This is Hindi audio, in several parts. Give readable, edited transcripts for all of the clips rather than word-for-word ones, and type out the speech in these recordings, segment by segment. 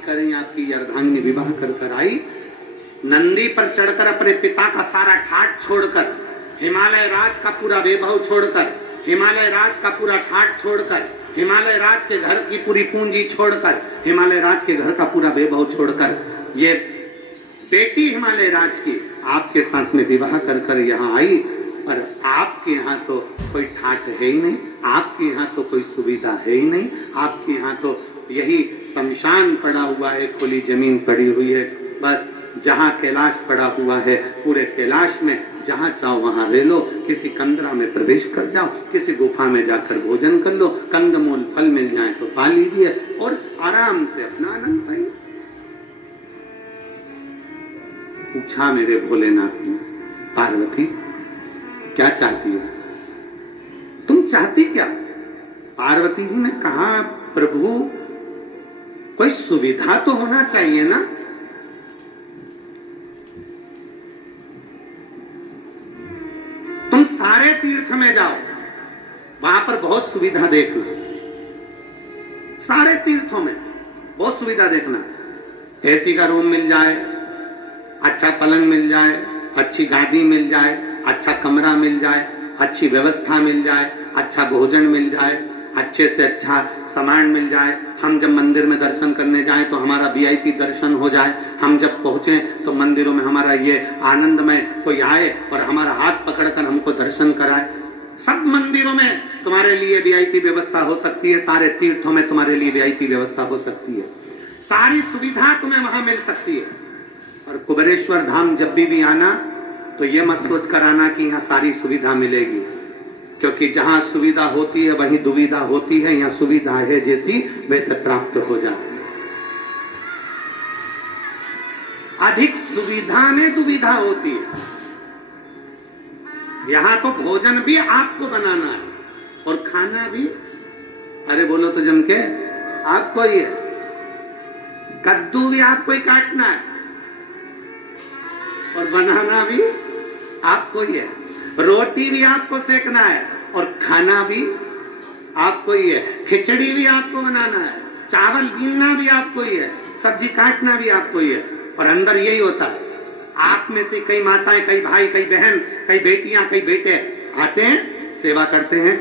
करें आपकी अर्धांगिनी विवाह कर कर आई। नंदी पर चढ़कर अपने पिता का सारा ठाट छोड़कर, हिमालय राज का पूरा वैभव छोड़कर, हिमालय राज का पूरा ठाट छोड़कर, हिमालय राज के घर की पूरी पूंजी छोड़कर, हिमालय राज के घर का पूरा वैभव छोड़कर ये बेटी हिमालय राज की आपके साथ में विवाह कर कर यहाँ आई। पर आपके यहाँ तो कोई ठाट है ही नहीं, आपके यहाँ तो कोई सुविधा है ही नहीं, आपके यहाँ तो यही शमशान पड़ा हुआ है, खुली जमीन पड़ी हुई है। बस जहाँ कैलाश पड़ा हुआ है, पूरे कैलाश में जहाँ चाहो वहाँ रह लो, किसी कंदरा में प्रवेश कर जाओ, किसी गुफा में जाकर भोजन कर लो, कंदमूल फल मिल जाए तो पा लीजिए और आराम से अपना आनंद पाइए। पूछा मेरे भोलेनाथ ने, पार्वती क्या चाहती है, तुम चाहती क्या? पार्वती जी ने कहा, प्रभु कोई सुविधा तो होना चाहिए ना। तुम सारे तीर्थ में जाओ, वहां पर बहुत सुविधा देखना, सारे तीर्थों में बहुत सुविधा देखना। एसी का रूम मिल जाए, अच्छा पलंग मिल जाए, अच्छी गादी मिल जाए, अच्छा कमरा मिल जाए, अच्छी व्यवस्था मिल जाए, अच्छा भोजन मिल जाए, अच्छे से अच्छा सामान मिल जाए। हम जब मंदिर में दर्शन करने जाएं तो हमारा वीआईपी दर्शन हो जाए। हम जब पहुंचे तो मंदिरों में हमारा ये आनंदमय कोई आए और हमारा हाथ पकड़कर हमको दर्शन कराए। सब मंदिरों में तुम्हारे लिए वीआईपी व्यवस्था हो सकती है, सारे तीर्थों में तुम्हारे लिए वीआईपी व्यवस्था हो सकती है, सारी सुविधा तुम्हें वहां मिल सकती है। और कुबेरेश्वर धाम जब भी आना तो ये मत सोच कर आना कि यहाँ सारी सुविधा मिलेगी, क्योंकि जहां सुविधा होती है वहीं दुविधा होती है। यहाँ सुविधा है जैसी वैसे प्राप्त हो जाती है। अधिक सुविधा में दुविधा होती है। यहां तो भोजन भी आपको बनाना है और खाना भी, अरे बोलो तो जम के, आपको ही है। कद्दू भी आपको ही काटना है और बनाना भी आपको ही है। रोटी भी आपको सेकना है और खाना भी आपको ही है। खिचड़ी भी आपको बनाना है, चावल बीनना भी आपको ही है, सब्जी काटना भी आपको ही है। और अंदर यही होता है, आप में से कई माताएं, कई भाई, कई बहन, कई बेटियां, कई बेटे आते हैं, सेवा करते हैं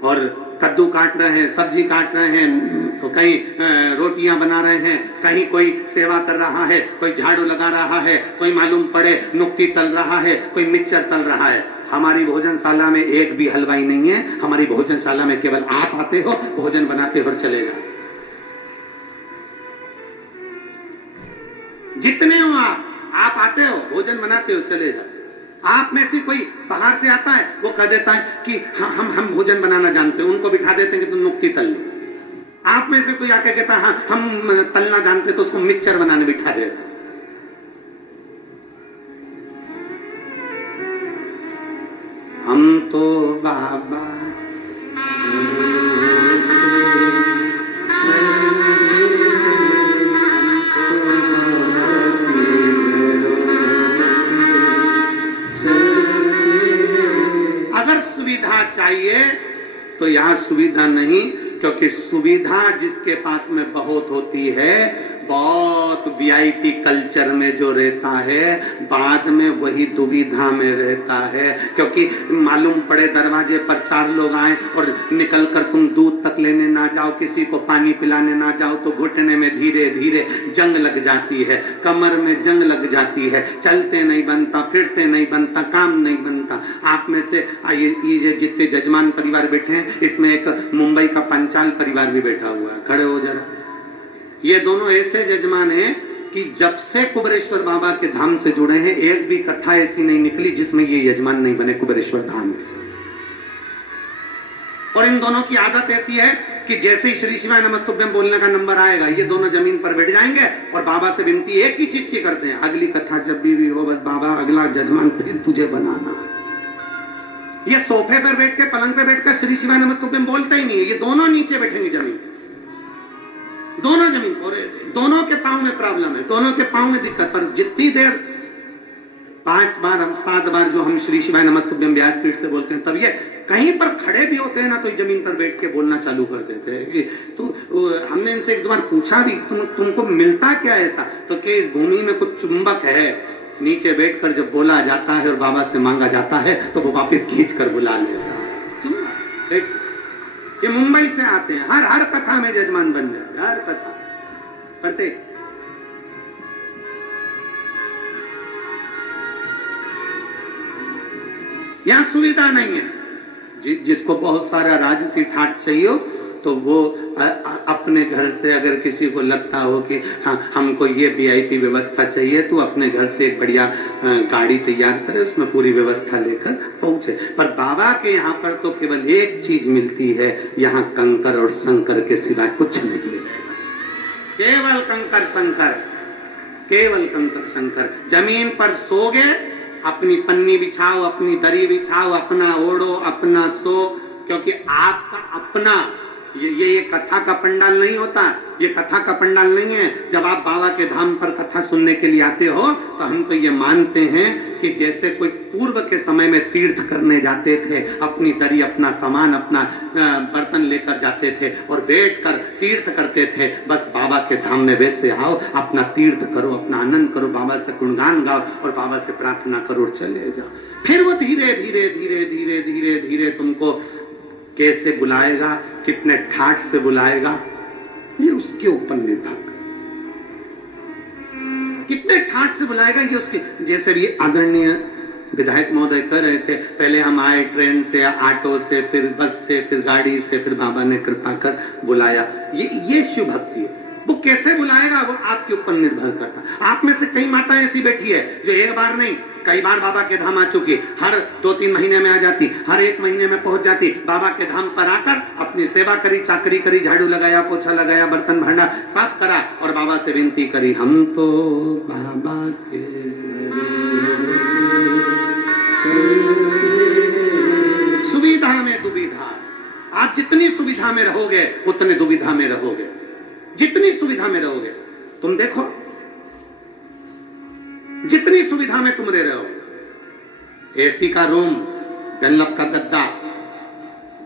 और कद्दू काट रहे हैं, सब्जी काट रहे हैं, तो कहीं रोटियां बना रहे हैं, कहीं कोई सेवा कर रहा है, कोई झाड़ू लगा रहा है, कोई मालूम पड़े नुक्ती तल रहा है, कोई मिक्सचर तल रहा है। हमारी भोजनशाला में एक भी हलवाई नहीं है। हमारी भोजनशाला में केवल आप आते हो, भोजन बनाते हो और चले जाओ। जितने हो आप आते हो, भोजन बनाते हो, चले जाओ। आप में से कोई बाहर से आता है, वो कह देता है कि हम भोजन बनाना जानते हैं, उनको बिठा देते हैं कि तुम नुक्ती तल लो। आप में से कोई आके कहता है हाँ हम तलना जानते, तो उसको मिक्सचर बनाने बिठा देते हैं। हम तो बाबा सुविधा चाहिए तो यहाँ सुविधा नहीं, क्योंकि सुविधा जिसके पास में बहुत होती है, बहुत वीआईपी कल्चर में जो रहता है, बाद में वही दुविधा में रहता है। क्योंकि मालूम पड़े दरवाजे पर 4 लोग आए और निकल कर तुम दूध तक लेने ना जाओ, किसी को पानी पिलाने ना जाओ, तो घुटने में धीरे धीरे जंग लग जाती है, कमर में जंग लग जाती है, चलते नहीं बनता, फिरते नहीं बनता, काम नहीं बनता। आप में से ये जितने जजमान परिवार बैठे हैं, इसमें एक मुंबई का पंचाल परिवार भी बैठा हुआ है, खड़े हो जरा। ये दोनों ऐसे जजमान हैं कि जब से कुबेरेश्वर बाबा के धाम से जुड़े हैं, एक भी कथा ऐसी नहीं निकली जिसमें ये यजमान नहीं बने कुबेरेश्वर धाम में। और इन दोनों की आदत ऐसी है कि जैसे ही श्री शिवाय नमस्तुभ्यम बोलने का नंबर आएगा, ये दोनों जमीन पर बैठ जाएंगे और बाबा से विनती एक ही चीज की करते हैं, अगली कथा जब भी हो, बस बाबा अगला जजमान फिर तुझे बनाना। ये सोफे पर बैठ के, पलंग पे बैठकर श्री शिवाय नमस्तुभ्यम बोलते ही नहीं है। ये दोनों नीचे बैठेंगे जमीन, दोनों जमीन, और दोनों के पांव में प्रॉब्लम है, दोनों के पांव में दिक्कत। पर जितनी देर 5 बार, हम 7 बार जो हम श्री शिवाय नमस्तुभ्यम व्यासपीठ से बोलते हैं, तब ये कहीं पर खड़े भी होते हैं ना तो जमीन पर बैठ के बोलना चालू कर देते हैं। तो हमने इनसे एक दो बार पूछा भी तुमको मिलता क्या ऐसा, तो कि इस भूमि में कुछ चुंबक है, नीचे बैठकर जब बोला जाता है और बाबा से मांगा जाता है तो वो वापस खींच कर बुला लेता है। ये मुंबई से आते हैं, हर कथा में जजमान बन जाते, हर कथा प्रत्येक। यहां सुविधा नहीं है। जिसको बहुत सारा राजसी ठाट चाहिए तो वो अपने घर से, अगर किसी को लगता हो कि हाँ हमको ये वीआईपी व्यवस्था चाहिए, तो अपने घर से एक बढ़िया गाड़ी तैयार करे, उसमें पूरी व्यवस्था लेकर पहुंचे। पर बाबा के यहाँ पर तो केवल एक चीज मिलती है, यहाँ कंकर और शंकर के सिवाय कुछ नहीं मिलेगा। केवल कंकर शंकर, केवल कंकर शंकर। जमीन पर सोगे, अपनी पन्नी बिछाओ, अपनी दरी बिछाओ, अपना ओढ़ो, अपना सो, क्योंकि आपका अपना ये कथा का पंडाल नहीं होता, ये कथा का पंडाल नहीं है। जब आप बाबा के धाम पर कथा सुनने के लिए आते हो तो हम तो ये मानते हैं कि जैसे कोई पूर्व के समय में तीर्थ करने जाते थे, अपनी दरी, अपना सामान, अपना बर्तन लेकर जाते थे और बैठकर तीर्थ करते थे, बस बाबा के धाम में वैसे आओ, अपना तीर्थ करो, अपना आनंद करो, बाबा से गुणगान गाओ और बाबा से प्रार्थना करो और चले जाओ। फिर वो धीरे धीरे धीरे धीरे धीरे धीरे तुमको कैसे बुलाएगा, कितने ठाठ से बुलाएगा, ये उसके ऊपर निर्भर है। कितने ठाठ से बुलाएगा ये उसके, जैसे भी आदरणीय विधायक महोदय कर रहे थे, पहले हम आए ट्रेन से, ऑटो से, फिर बस से, फिर गाड़ी से, फिर बाबा ने कृपा कर बुलाया। ये शिव भक्ति है। वो कैसे बुलाएगा वो आपके ऊपर निर्भर करता। आप में से कई माताएं ऐसी बैठी है जो एक बार नहीं कई बार बाबा के धाम आ चुकी, हर 2-3 महीने में आ जाती, हर 1 महीने में पहुंच जाती, बाबा के धाम पर आकर अपनी सेवा करी, चाकरी करी, झाड़ू लगाया, पोछा लगाया, बर्तन भांडा साफ करा और बाबा से विनती करी, हम तो बाबा के सुविधा में दुविधा। आप जितनी सुविधा में रहोगे उतने दुविधा में रहोगे, जितनी सुविधा में रहोगे। तुम देखो जितनी सुविधा में तुम रह रहे हो, एसी का रूम, डनलप का गद्दा,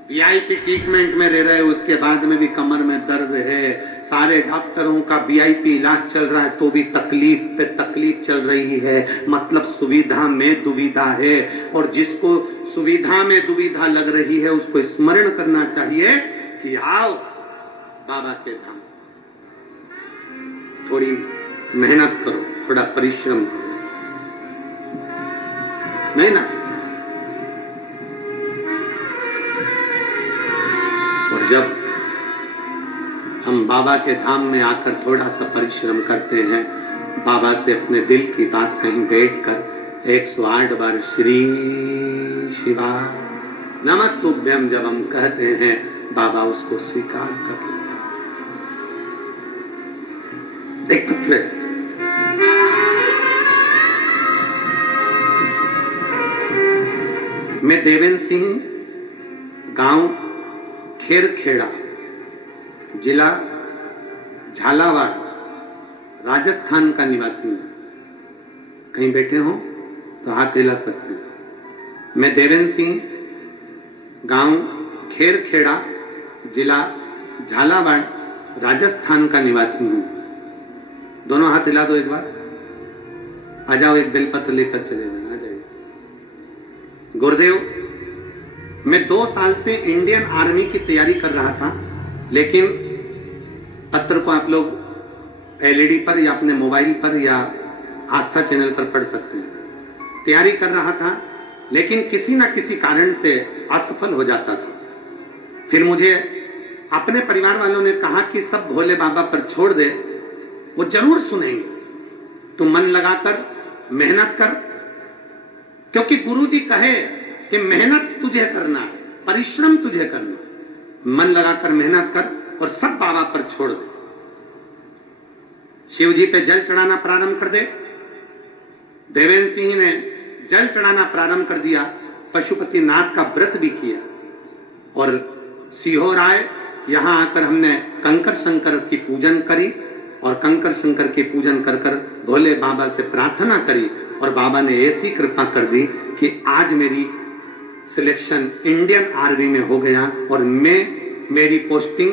वीआईपी ट्रीटमेंट में रह रहे हो, उसके बाद में भी कमर में दर्द है, सारे डॉक्टरों का वीआईपी इलाज चल रहा है तो भी तकलीफ पे तकलीफ चल रही है, मतलब सुविधा में दुविधा है। और जिसको सुविधा में दुविधा लग रही है उसको स्मरण करना चाहिए कि आओ बाबा के धाम, थोड़ी मेहनत करो, थोड़ा परिश्रम करो, मेहनत। और जब हम बाबा के धाम में आकर थोड़ा सा परिश्रम करते हैं, बाबा से अपने दिल की बात कहीं बैठकर 108 बार श्री शिवा नमस्तुभ्यम जब हम कहते हैं, बाबा उसको स्वीकार कर लेता। एक पत्र मैं देवेंद्र सिंह, गांव खेरखेड़ा, जिला झालावाड़, राजस्थान का निवासी हूं। कहीं बैठे हो तो हाथ हिला सकते हैं। मैं देवेंद्र सिंह, गांव खेरखेड़ा, जिला झालावाड़, राजस्थान का निवासी हूं। दोनों हाथ हिला दो एक बार। आ जाओ, एक बेलपत्र लेकर चले जाओ, आ जाइए। गुरुदेव, मैं 2 साल से इंडियन आर्मी की तैयारी कर रहा था, लेकिन पत्र को आप लोग एलईडी पर या अपने मोबाइल पर या आस्था चैनल पर पढ़ सकते हैं। तैयारी कर रहा था लेकिन किसी ना किसी कारण से असफल हो जाता था। फिर मुझे अपने परिवार वालों ने कहा कि सब भोले बाबा पर छोड़ दे, वो जरूर सुनेंगे, तू मन लगाकर मेहनत कर, क्योंकि गुरुजी कहे कि मेहनत तुझे करना है, परिश्रम तुझे करना है, मन लगाकर मेहनत कर और सब बाबा पर छोड़ दे। शिव जी पे जल चढ़ाना प्रारंभ कर दे। देवेंद्र सिंह ने जल चढ़ाना प्रारंभ कर दिया, पशुपति नाथ का व्रत भी किया और सीहोर आए। यहां आकर हमने कंकर शंकर की पूजन करी और कंकर शंकर की पूजन कर कर भोले बाबा से प्रार्थना करी और बाबा ने ऐसी कृपा कर दी कि आज मेरी सिलेक्शन इंडियन आर्मी में हो गया और मेरी पोस्टिंग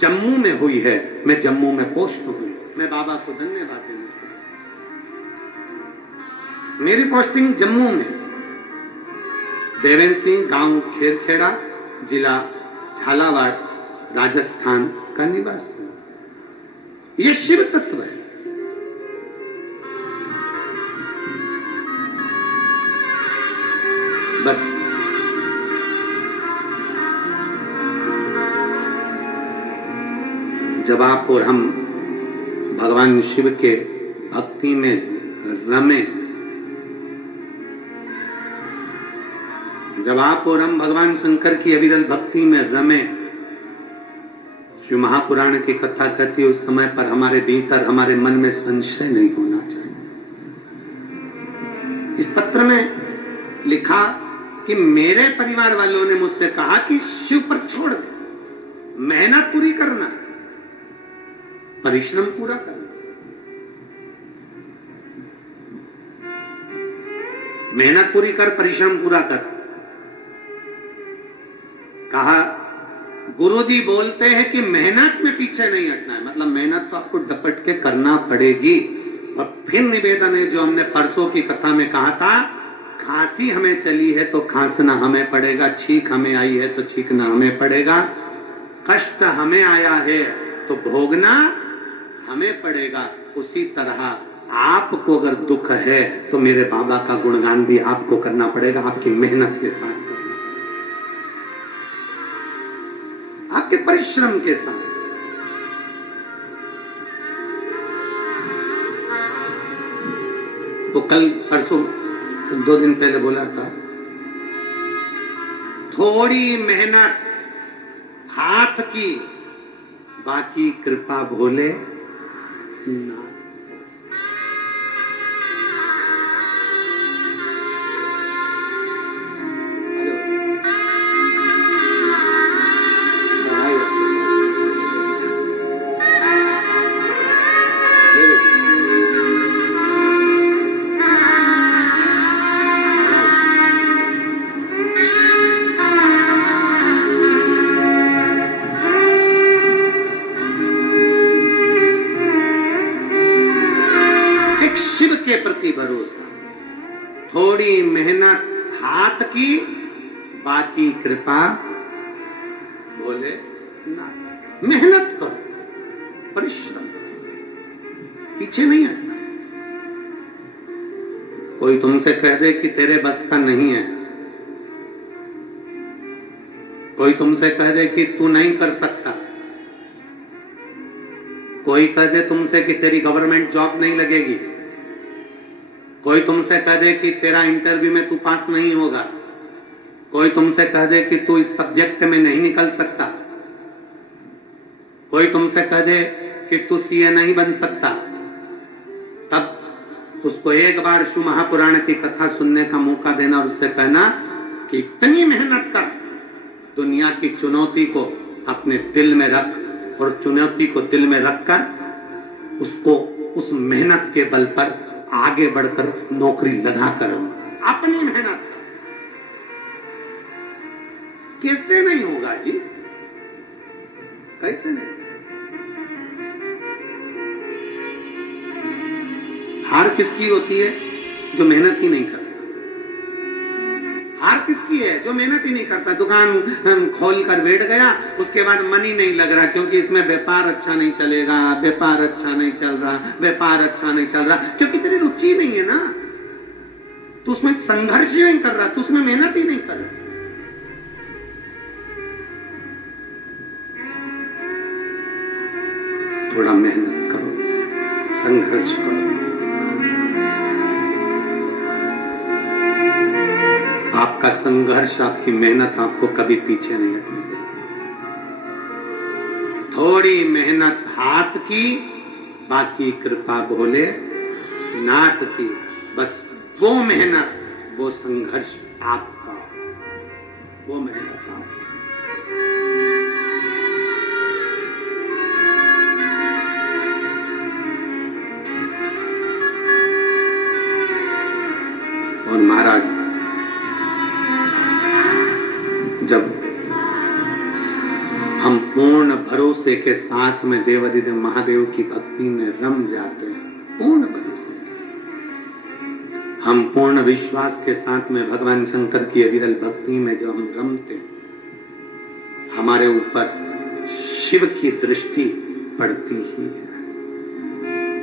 जम्मू में हुई है। मैं जम्मू में पोस्ट हुई। मैं बाबा को धन्यवाद देना चाहता हूं। मेरी पोस्टिंग जम्मू में, देवेंद्र सिंह, गांव खेरखेड़ा, जिला झालावाड़, राजस्थान का निवासी। ये शिव तत्व है। बस जब आप और हम भगवान शिव के भक्ति में रमे, जब आप और हम भगवान शंकर की अविरल भक्ति में रमे, शिव महापुराण की कथा कहती है उस समय पर हमारे भीतर, हमारे मन में संशय नहीं होना चाहिए। इस पत्र में लिखा कि मेरे परिवार वालों ने मुझसे कहा कि शिव पर छोड़ दे, मेहनत पूरी करना, परिश्रम पूरा करना। मेहनत पूरी कर, परिश्रम पूरा कर। कहा गुरुजी बोलते हैं कि मेहनत में पीछे नहीं हटना है, मतलब मेहनत तो आपको डपट के करना पड़ेगी। और फिर निवेदन है जो हमने परसों की कथा में कहा था, खांसी हमें चली है तो खांसना हमें पड़ेगा, छींक हमें आई है तो छींकना हमें पड़ेगा, कष्ट हमें आया है तो भोगना हमें पड़ेगा। उसी तरह आपको अगर दुख है तो मेरे बाबा का गुणगान भी आपको करना पड़ेगा, आपकी मेहनत के साथ करना, आपके परिश्रम के साथ। तो कल परसों 2 दिन पहले बोला था, थोड़ी मेहनत हाथ की, बाकी कृपा भोले नाथ। के प्रति भरोसा, थोड़ी मेहनत हाथ की, बाकी कृपा बोले ना। मेहनत करो, परिश्रम करो, पीछे नहीं हटना। कोई तुमसे कह दे कि तेरे बस का नहीं है, कोई तुमसे कह दे कि तू नहीं कर सकता, कोई कह दे तुमसे कि तेरी गवर्नमेंट जॉब नहीं लगेगी, कोई तुमसे कह दे कि तेरा इंटरव्यू में तू पास नहीं होगा, कोई तुमसे कह दे कि तू इस सब्जेक्ट में नहीं निकल सकता, कोई तुमसे कह दे कि तू सीए नहीं बन सकता, तब उसको एक बार शिव महापुराण की कथा सुनने का मौका देना और उससे कहना कि इतनी मेहनत कर, दुनिया की चुनौती को अपने दिल में रख और चुनौती को दिल में रखकर उसको उस मेहनत के बल पर आगे बढ़कर नौकरी लगा कर अपनी मेहनत। कैसे नहीं होगा जी, कैसे नहीं? हार किसकी होती है? जो मेहनत ही नहीं करता। हार किसकी है? जो मेहनत ही नहीं करता। दुकान खोल कर बैठ गया, उसके बाद मन ही नहीं लग रहा क्योंकि इसमें व्यापार अच्छा नहीं चलेगा, व्यापार अच्छा नहीं चल रहा, व्यापार अच्छा नहीं चल रहा, क्योंकि तेरी रुचि नहीं है ना, तो उसमें संघर्ष ही नहीं कर रहा, तो उसमें मेहनत ही नहीं कर रहा। थोड़ा मेहनत करो, संघर्ष करो। आपका संघर्ष, आपकी मेहनत आपको कभी पीछे नहीं हटने देगी। थोड़ी मेहनत हाथ की, बाकी कृपा भोले नाथ की। बस वो मेहनत, वो संघर्ष आपका, वो मेहनत आपकी। और महाराज भरोसे के साथ में देवाधिदेव महादेव की भक्ति में रम जाते हैं, पूर्ण भरोसे के साथ। हम पूर्ण विश्वास के साथ में भगवान शंकर की अविरल भक्ति में जब हम रमते हैं, हमारे ऊपर शिव की दृष्टि पड़ती ही है,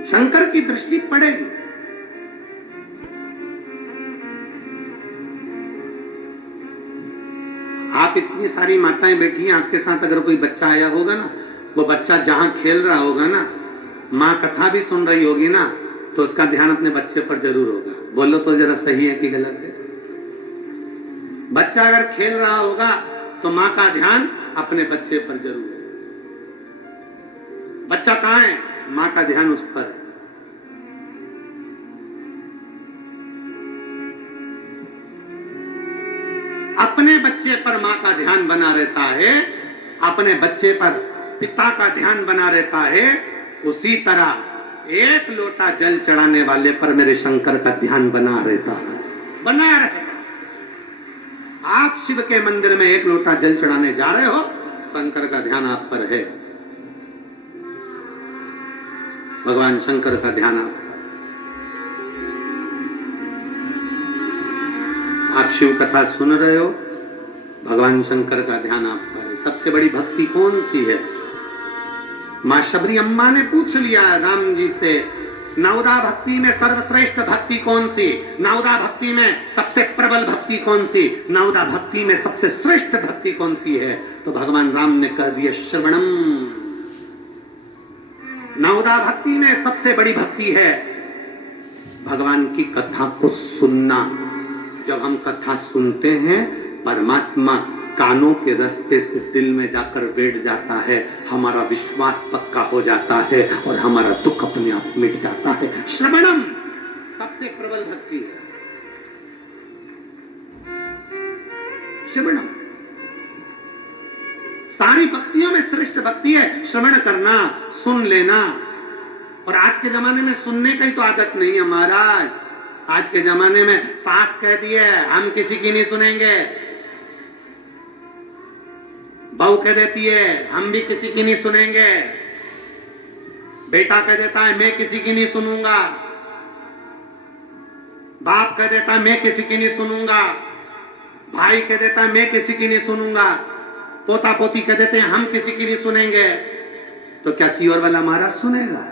शंकर की दृष्टि पड़ेगी। आप इतनी सारी माताएं बैठी हैं, आपके साथ अगर कोई बच्चा आया होगा ना, वो बच्चा जहां खेल रहा होगा ना, माँ कथा भी सुन रही होगी ना, तो उसका ध्यान अपने बच्चे पर जरूर होगा। बोलो तो जरा सही है कि गलत है? बच्चा अगर खेल रहा होगा तो माँ का ध्यान अपने बच्चे पर जरूर है। बच्चा कहां है? माँ का ध्यान उस पर है। अपने बच्चे पर मां का ध्यान बना रहता है, अपने बच्चे पर पिता का ध्यान बना रहता है, उसी तरह एक लोटा जल चढ़ाने वाले पर मेरे शंकर का ध्यान बना रहता है, बना रहता है। आप शिव के मंदिर में एक लोटा जल चढ़ाने जा रहे हो, शंकर का ध्यान आप पर है, भगवान शंकर का ध्यान आप शिव कथा सुन रहे हो, भगवान शंकर का ध्यान आप पर है। सबसे बड़ी भक्ति कौन सी है? मां शबरी अम्मा ने पूछ लिया राम जी से, नवदा भक्ति में सर्वश्रेष्ठ भक्ति कौन सी? नवदा भक्ति में सबसे प्रबल भक्ति कौन सी? नवदा भक्ति में सबसे श्रेष्ठ भक्ति कौन सी है? तो भगवान राम ने कह दिया श्रवणम। नवदा भक्ति में सबसे बड़ी भक्ति है भगवान की कथा को सुनना। जब हम कथा सुनते हैं, परमात्मा कानों के रास्ते से दिल में जाकर बैठ जाता है, हमारा विश्वास पक्का हो जाता है और हमारा दुख अपने आप मिट जाता है। श्रवणम सबसे प्रबल भक्ति है, श्रवणम सारी भक्तियों में श्रेष्ठ भक्ति है श्रवण करना, सुन लेना। और आज के जमाने में सुनने का ही तो आदत नहीं है महाराज। आज के जमाने में सास कह दी है हम किसी की नहीं सुनेंगे, बहू कह देती है हम भी किसी की नहीं सुनेंगे, बेटा कह देता है मैं किसी की नहीं सुनूंगा, बाप कह देता है मैं किसी की नहीं सुनूंगा, भाई कह देता है मैं किसी की नहीं सुनूंगा, पोता पोती कह देते हैं हम किसी की नहीं सुनेंगे। तो क्या सीओर वाला महाराज सुनेगा?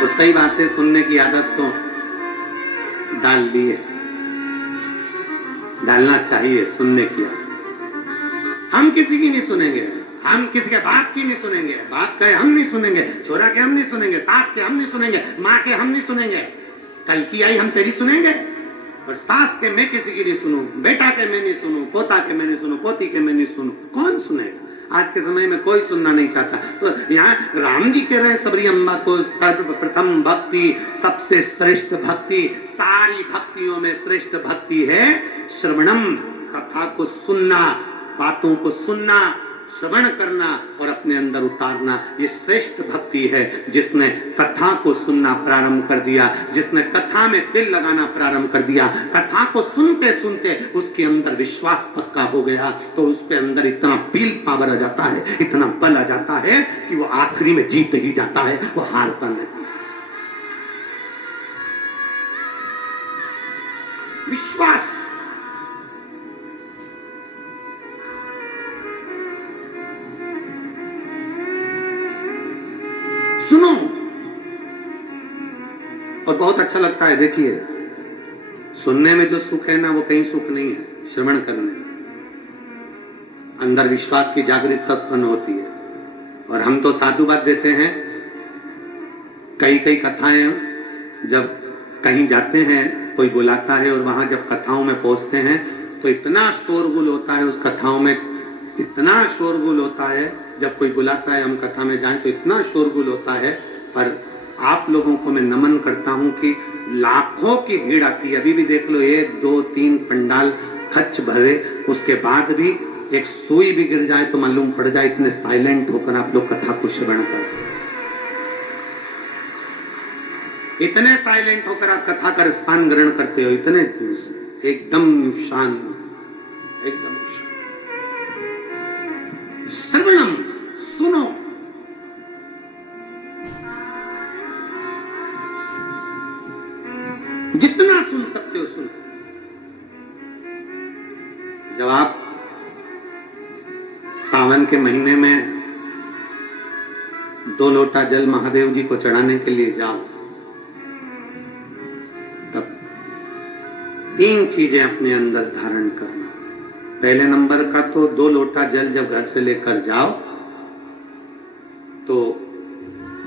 तो सही बातें सुनने की आदत तो डाल दी है, डालना चाहिए सुनने की आदत। हम किसी की नहीं सुनेंगे, हम किसी के बाप की नहीं सुनेंगे, बाप कहे हम नहीं सुनेंगे, छोरा के हम नहीं सुनेंगे, सास के हम नहीं सुनेंगे, माँ के हम नहीं सुनेंगे, कल की आई हम तेरी सुनेंगे। और सास के मैं किसी की नहीं सुनूं, बेटा के मैं नहीं सुनूं, पोता के मैं नहीं सुनूं, पोती के मैं नहीं सुनूं, कौन सुनेगा? आज के समय में कोई सुनना नहीं चाहता। तो यहाँ राम जी कह रहे हैं सबरी अम्मा को सर्वप्रथम भक्ति, सबसे श्रेष्ठ भक्ति, सारी भक्तियों में श्रेष्ठ भक्ति है श्रवणम, कथा को सुनना, बातों को सुनना, श्रवण करना और अपने अंदर उतारना। ये श्रेष्ठ भक्ति है। जिसने कथा को सुनना प्रारंभ कर दिया, जिसने कथा में दिल लगाना प्रारंभ कर दिया, कथा को सुनते सुनते उसके अंदर विश्वास पक्का हो गया, तो उसके अंदर इतना विल पावर आ जाता है, इतना बल आ जाता है कि वो आखिरी में जीत ही जाता है, वो हारता नहीं। विश्वास सुनो। और बहुत अच्छा लगता है। देखिए, सुनने में जो सुख है ना, वो कहीं सुख नहीं है, श्रवण करने में अंदर विश्वास की जागृति उत्पन्न होती है। और हम तो साधुवाद देते हैं, कई कई कथाएं जब कहीं जाते हैं, कोई बुलाता है और वहां जब कथाओं में पहुंचते हैं तो इतना शोरगुल होता है, उस कथाओं में इतना शोरगुल होता है। जब कोई बुलाता है हम कथा में जाएं तो इतना शोरगुल होता है। पर आप लोगों को मैं नमन करता हूं कि लाखों की भीड़ आती है। अभी भी देख लो, 1 2 3 पंडाल खच भरे, उसके बाद भी एक सुई भी गिर जाए तो मालूम पड़ जाए, इतने साइलेंट होकर आप लोग कथा को श्रवण करते हैं। इतने साइलेंट होकर आप कथा का रसपान ग्रहण करते हो, इतने एकदम शांत, एकदम शांत। श्रवणम, सुनो, जितना सुन सकते हो सुनो। जब आप सावन के महीने में 2 लोटा जल महादेव जी को चढ़ाने के लिए जाओ, तब 3 चीजें अपने अंदर धारण करना। पहले नंबर का तो 2 लोटा जल जब घर से लेकर जाओ तो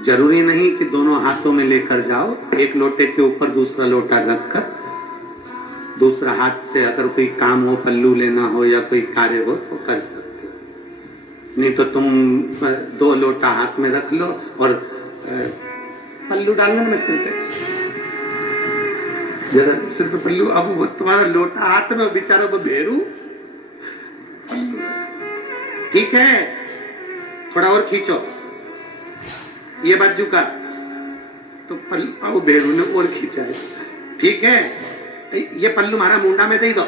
जरूरी नहीं कि दोनों हाथों में लेकर जाओ। एक लोटे के ऊपर दूसरा लोटा रखकर दूसरा हाथ से अगर कोई काम हो, पल्लू लेना हो या कोई कार्य हो तो कर सकते हो। नहीं तो तुम 2 लोटा हाथ में रख लो और पल्लू डालना में सिर पे, जरा सिर पे पल्लू, अब वो तुम्हारा लोटा हाथ में, बेचारा वो भेरू। ठीक है, थोड़ा और खींचो, ये बाजू का तो पल्लू भेरू ने और खींचा है। ठीक है, ये पल्लू हमारा मुंडा में दे दो।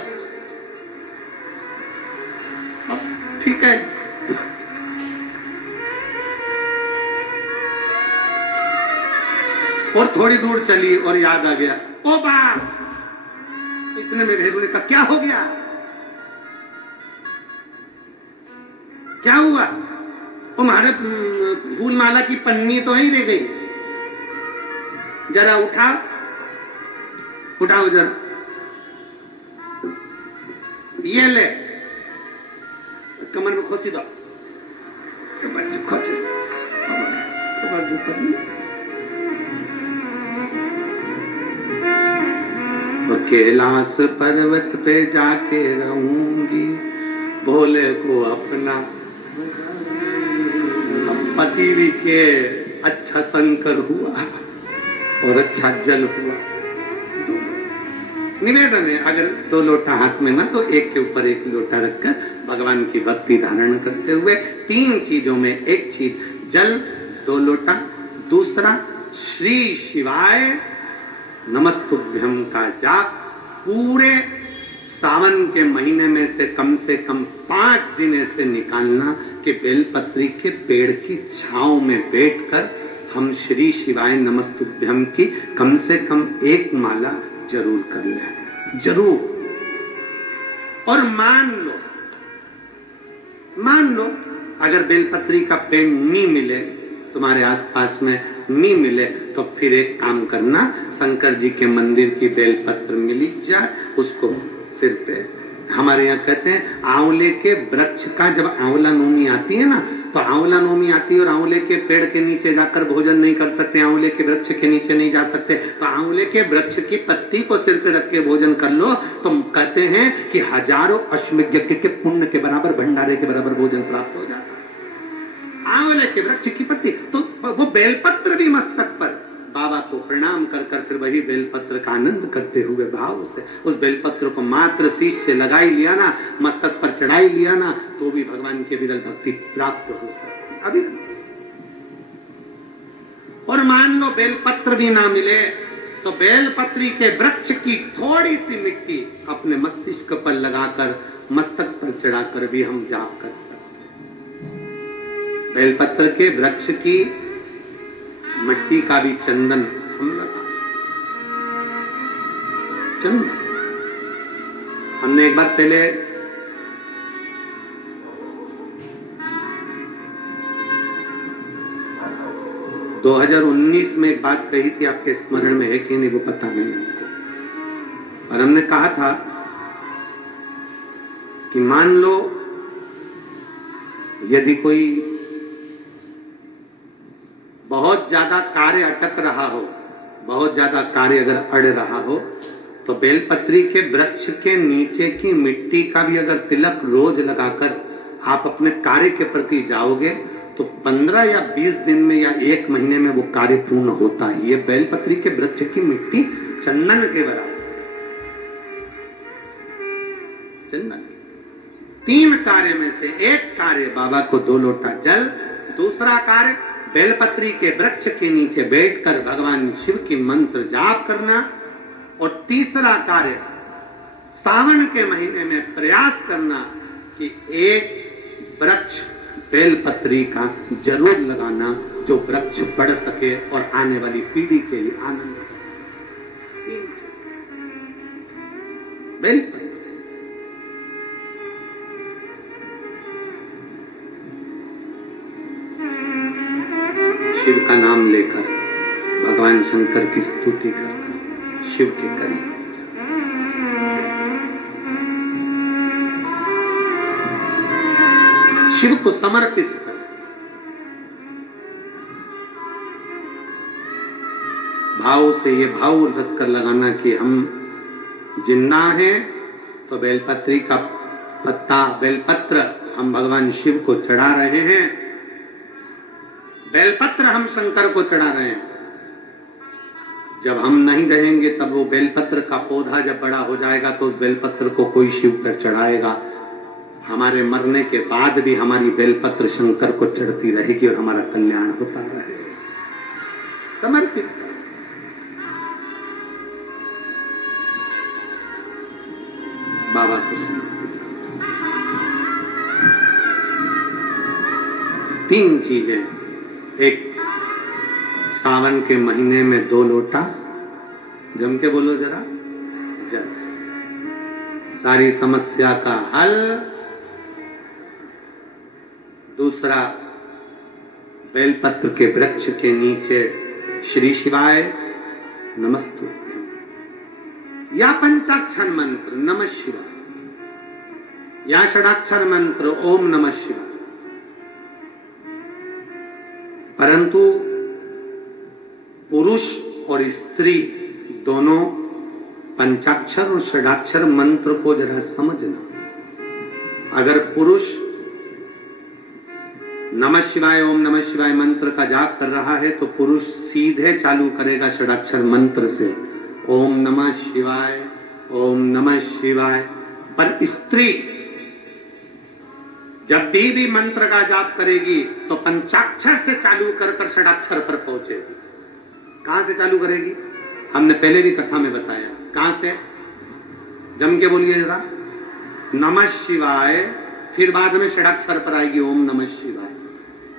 ठीक है, और थोड़ी दूर चली और याद आ गया, ओ बाप, इतने में भेरू ने कहा क्या हो गया, क्या हुआ? तुम्हारे फूल माला की पन्नी तो ही रह गई, जरा उठाओ, उठाओ जरा, ये ले, कमर में खोसी दो, कमर में खोसी दो, कमर में पन्नी। और कैलाश पर्वत पे जाके रहूंगी, भोले को अपना पति भी के अच्छा शंकर हुआ और अच्छा जल हुआ। निवेदन है, अगर 2 लोटा हाथ में ना तो एक के ऊपर एक लोटा रखकर भगवान की भक्ति धारण करते हुए 3 चीजों में एक चीज जल, 2 लोटा, दूसरा श्री शिवाय नमस्तुभ्यम का जाप पूरे सावन के महीने में से कम 5 दिन ऐसे निकालना कि बेलपत्री के पेड़ की छांव में बैठकर हम श्री शिवाय नमस्तुभ्यम की कम से कम 1 माला जरूर कर लें, जरूर। और मान लो अगर बेलपत्री का पेड़ नहीं मिले, तुम्हारे आसपास में नहीं मिले, तो फिर एक काम करना, शंकर जी के मंदिर की बेलपत्र मिली जाए, उसको सिर पे, हमारे यहाँ कहते हैं आंवले के वृक्ष का, जब आंवला नवमी आती है ना, तो आंवला नवमी आती है और आंवले के पेड़ के नीचे जाकर भोजन नहीं कर सकते, आंवले के वृक्ष के नीचे नहीं जा सकते, तो आंवले के वृक्ष की पत्ती को सिर पे रख के भोजन कर लो, तो कहते हैं कि हजारों अश्वमेध यज्ञ के पुण्य के बराबर, भंडारे के बराबर भोजन प्राप्त हो जाता है। आंवले के वृक्ष की पत्ती, तो वो बेलपत्र भी मस्तक पर बाबा को प्रणाम कर कर फिर वही बेलपत्र का आनंद करते हुए भाव से उस बेलपत्र को मात्र शीश से लगाई लिया ना, मस्तक पर चढ़ाई लिया ना, तो भी भगवान की विरल भक्ति प्राप्त हो सकती अभी। और मान लो बेलपत्र भी ना मिले तो बेलपत्री के वृक्ष की थोड़ी सी मिट्टी अपने मस्तिष्क पर लगाकर, मस्तक पर चढ़ाकर भी हम जाप कर सकते हैं। बेलपत्र के वृक्ष की मिट्टी का भी चंदन हम लगा सकते। चंदन हमने एक बार पहले – 2019 में एक बात कही थी, आपके स्मरण में है कि नहीं वो पता नहीं हमको, और हमने कहा था कि मान लो यदि कोई बहुत ज्यादा कार्य अटक रहा हो, बहुत ज्यादा कार्य अगर अड़ रहा हो, तो बेलपत्री के वृक्ष के नीचे की मिट्टी का भी अगर तिलक रोज लगाकर आप अपने कार्य के प्रति जाओगे तो 15 या 20 दिन में या 1 महीने में वो कार्य पूर्ण होता है। ये बेलपत्री के वृक्ष की मिट्टी चंदन के बराबर। चंदन 3 कार्य में से एक कार्य बाबा को 2 लोटा जल, दूसरा कार्य बेलपत्री के वृक्ष के नीचे बैठकर भगवान शिव की मंत्र जाप करना। और तीसरा कार्य सावन के महीने में प्रयास करना कि एक वृक्ष बेलपत्री का जरूर लगाना, जो वृक्ष बढ़ सके और आने वाली पीढ़ी के लिए आनंद हो। बेलपत्री शिव का नाम लेकर भगवान शंकर की स्तुति कर शिव के करीब शिव को समर्पित कर। भाव से ये भाव रखकर लगाना कि हम जिंदा हैं तो बेलपत्री का पत्ता बेलपत्र हम भगवान शिव को चढ़ा रहे हैं, बेलपत्र हम शंकर को चढ़ा रहे हैं। जब हम नहीं रहेंगे तब वो बेलपत्र का पौधा जब बड़ा हो जाएगा तो उस बेलपत्र को कोई शिव पर चढ़ाएगा। हमारे मरने के बाद भी हमारी बेलपत्र शंकर को चढ़ती रहेगी और हमारा कल्याण होता रहेगा। समर्पित कर। बाबा को समर्पित कर। 3 चीजें, एक सावन के महीने में 2 लोटा, जम के बोलो जरा, जल, सारी समस्या का हल। दूसरा, बेलपत्र के वृक्ष के नीचे श्री शिवाय नमस्तुभ्यं, या पंचाक्षर मंत्र नमः शिवाय, या षडाक्षर मंत्र ओम नमः शिवाय। परंतु पुरुष और स्त्री दोनों पंचाक्षर और षडाक्षर मंत्र को जरा समझना। अगर पुरुष नमः शिवाय ओम नमः शिवाय मंत्र का जाप कर रहा है तो पुरुष सीधे चालू करेगा षडाक्षर मंत्र से, ओम नमः शिवाय ओम नमः शिवाय। पर स्त्री जब भी मंत्र का जाप करेगी तो पंचाक्षर से चालू कर षडाक्षर पर पहुंचेगी। कहां से चालू करेगी? हमने पहले भी कथा में बताया। कहां से? जम के बोलिए जरा, नमः शिवाय, फिर बाद में षडाक्षर पर आएगी ओम नमः शिवाय,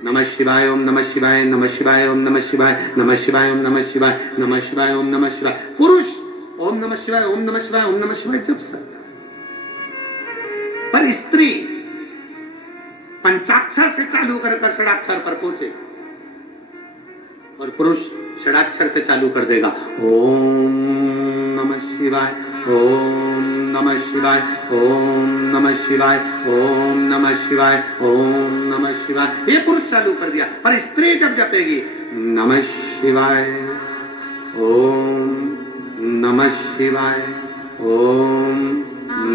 नमः शिवाय ओम नमः शिवाय, नमः शिवाय ओम नमः शिवाय, नमः शिवाय ओम नमः शिवाय, नमः शिवाय ओम नमः शिवाय। पुरुष ओम नमः शिवाय ओम नमः शिवाय ओम नमः शिवाय जप सकता है, पर स्त्री पंचाक्षर से चालू कर षडाक्षर पर पहुंचे और पुरुष षडाक्षर से चालू कर देगा, ओम नमः शिवाय ओम नमः शिवाय ओम नमः शिवाय ओम नमः शिवाय ओम नमः शिवाय। ये पुरुष चालू कर दिया। पर स्त्री जब जपेगी नमः शिवाय ओम नमः शिवाय ओम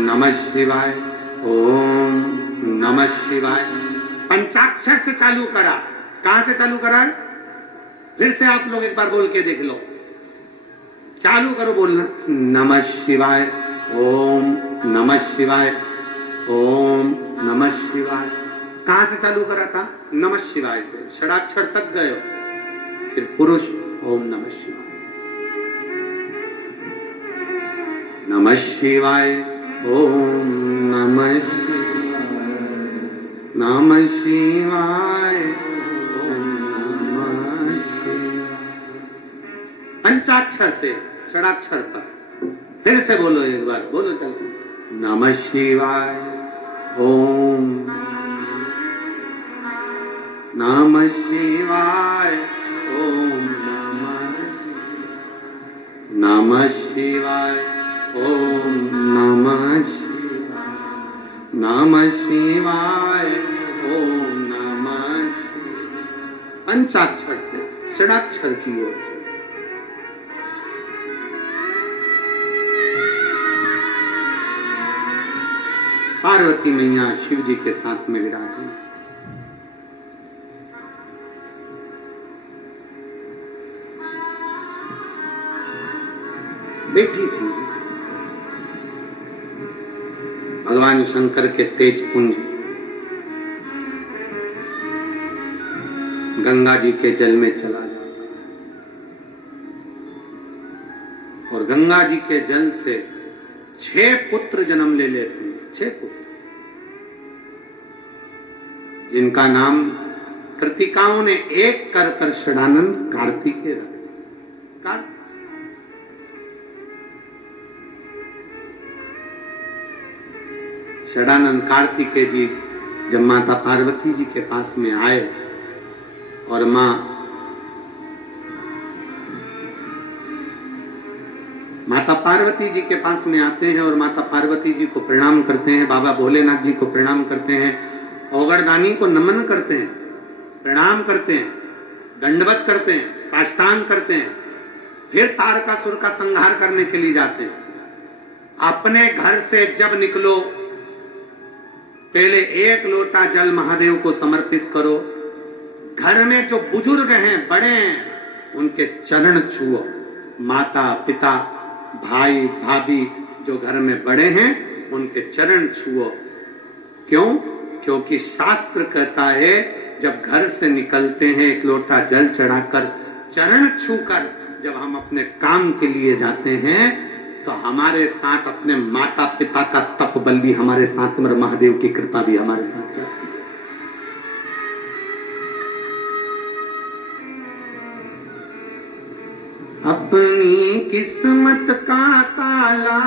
नमः शिवाय ओम नमः शिवाय, पंचाक्षर से चालू करा। कहां से चालू करा? फिर से आप लोग एक बार बोल के देख लो, चालू करो बोलना, नमः शिवाय ओम नमः शिवाय ओम नमः शिवाय। कहां से चालू करा था? नमः शिवाय से, षडाक्षर तक गए। फिर पुरुष ओम नमः शिवाय, नमः शिवाय ओम नमः शिवाय, नमः शिवाय ओम नमः शिवाय। पंचाक्षर से षडाक्षर तक। फिर से बोलो एक बार, बोलो चलो, नमः शिवाय ओम नमः शिवाय ओम नमः शिवाय ओम नमः शिवाय, नमः शिवाय ओम नमः शिवाय। पंचाक्षर से षडाक्षर की ओर। पार्वती मैया शिव जी के साथ में विराजी। बैठी थी। भगवान शंकर के तेज पुंज गंगा जी के जल में चला जाता और गंगा जी के जल से 6 पुत्र जन्म ले लेते हैं। 6 पुत्र, जिनका नाम कृतिकाओं ने एक कर षडानंद कार्तिकेय रखा। षडानंद कार्तिकेय जी जब माता पार्वती जी के पास में आए और माता पार्वती जी के पास में आते हैं और माता पार्वती जी को प्रणाम करते हैं, बाबा भोलेनाथ जी को प्रणाम करते हैं, औगड़दानी को नमन करते हैं, प्रणाम करते हैं, दंडवत करते हैं, साष्टांग करते हैं, फिर तारकासुर का संहार करने के लिए जाते हैं। अपने घर से जब निकलो पहले 1 लोटा जल महादेव को समर्पित करो। घर में जो बुजुर्ग हैं, बड़े हैं, उनके चरण छुओ। माता पिता भाई भाभी जो घर में बड़े हैं उनके चरण छुओ। क्यों? क्योंकि शास्त्र कहता है जब घर से निकलते हैं 1 लोटा जल चढ़ाकर, चरण छूकर जब हम अपने काम के लिए जाते हैं तो हमारे साथ अपने माता पिता का तप बल भी हमारे साथ और महादेव की कृपा भी हमारे साथ जाती है। अपनी किस्मत का ताला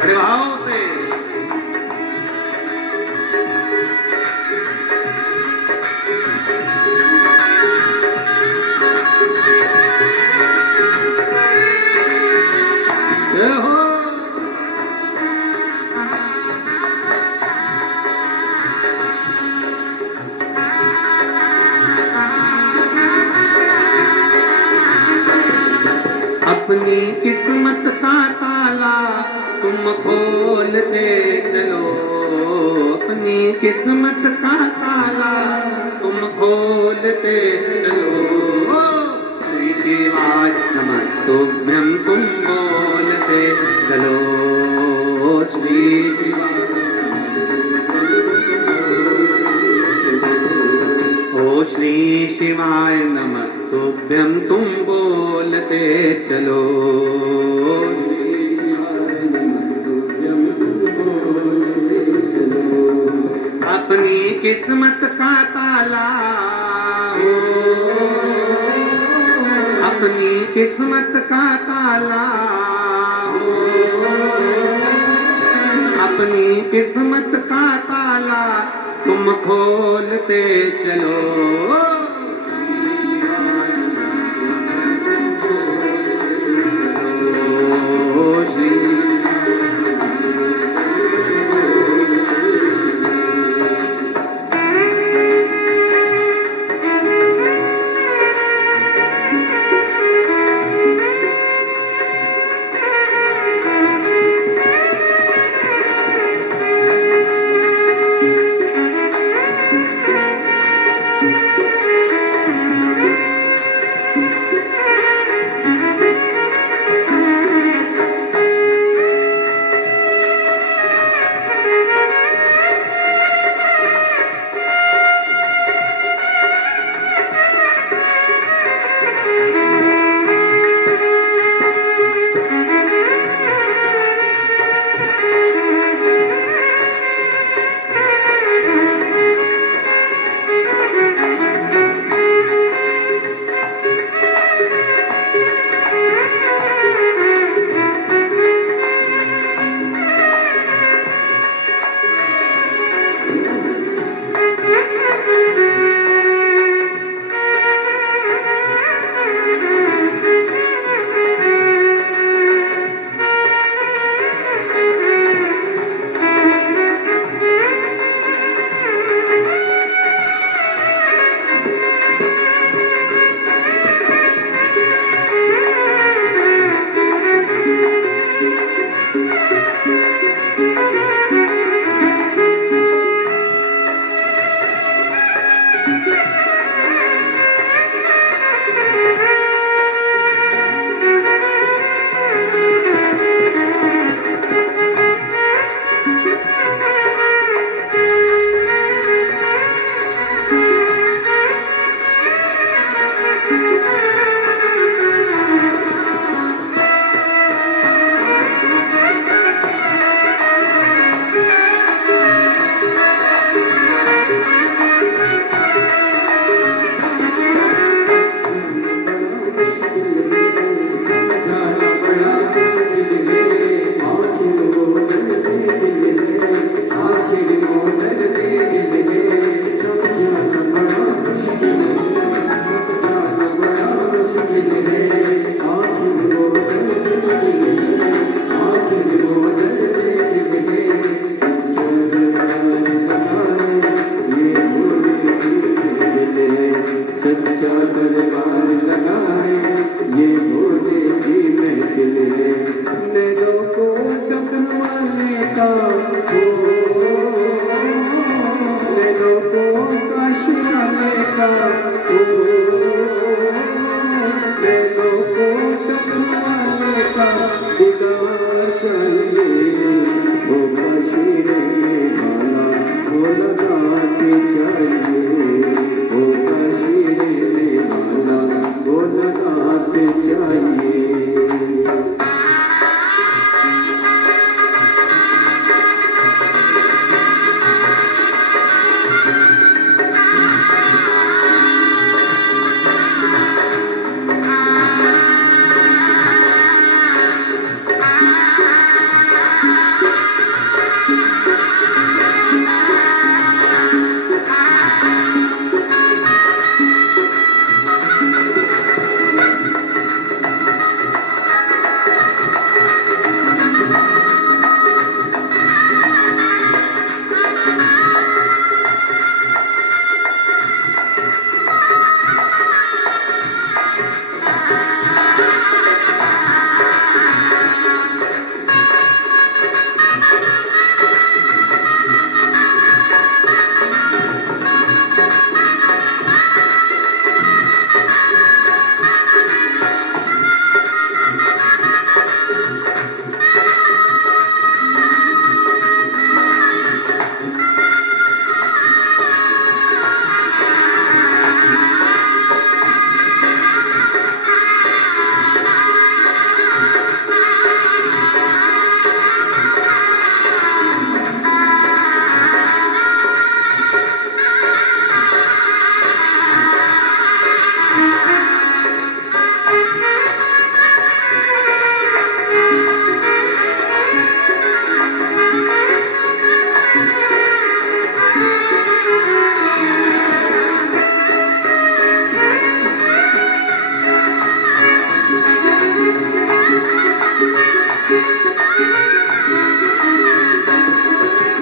बड़े भाव से अपनी किस्मत का ताला तुम खोलते चलो। अपनी किस्मत का ताला तुम खोलते चलो। श्री शिवाय नमस्तुभ्यं तुम बोलते चलो। श्री शिवाय ओ श्री शिवाय नमस्तुभ्यं तुम बोलते चलो। अपनी किस्मत का ताला हो, अपनी किस्मत का ताला हो, अपनी किस्मत का ताला तुम खोलते चलो। वाले का नैनों को डमरू वाले का दीदार चाहिए। वो काशी रहने वाला वो लगा के चाहिए। वो काशी रहने वाला वो लगा के चाहिए।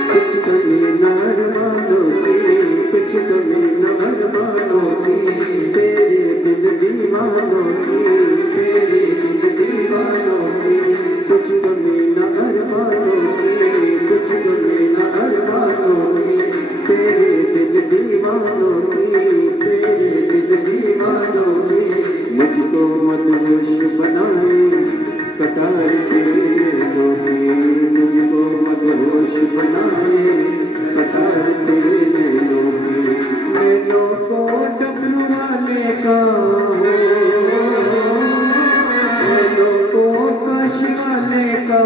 कुछ कमी नार मानो की, कुछ कमी नार मानो की, तेरे दिल दीवानों की, तेरे दिल दीवानों की। कुछ कमी नार मानो की, कुछ कमी नार मानो की, तेरे दिल दीवानों की, तेरे दिल दीवानों की। मुझको मदहोश बनाए कटार के नैनों की, मुझको मदहोश बनाए कटार के नैनों की। नैनों को डमरू वाले का, नैनों को काशी वाले का,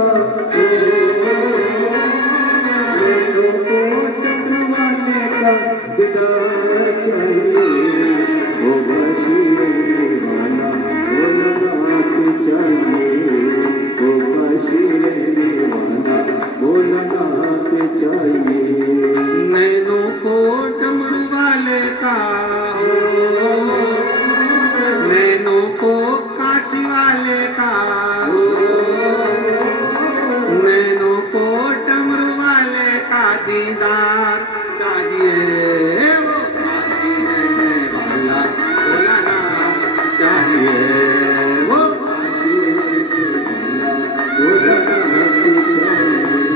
नैनों को डमरू वाले का दीदार चाहिए। वो काशी रहने वाला वो लगा के चाहिए। वो काशी रहने वाला वो लगा के चाहिए। नैनों को डमरू वाले का, नैनों को काशी वाले का, नैनों को डमरू वाले का दीदार चाहिए। वो काशी रहने वाला वो लगा चाहिए। वो काशी रहने वाला वो लगा के चाहिए।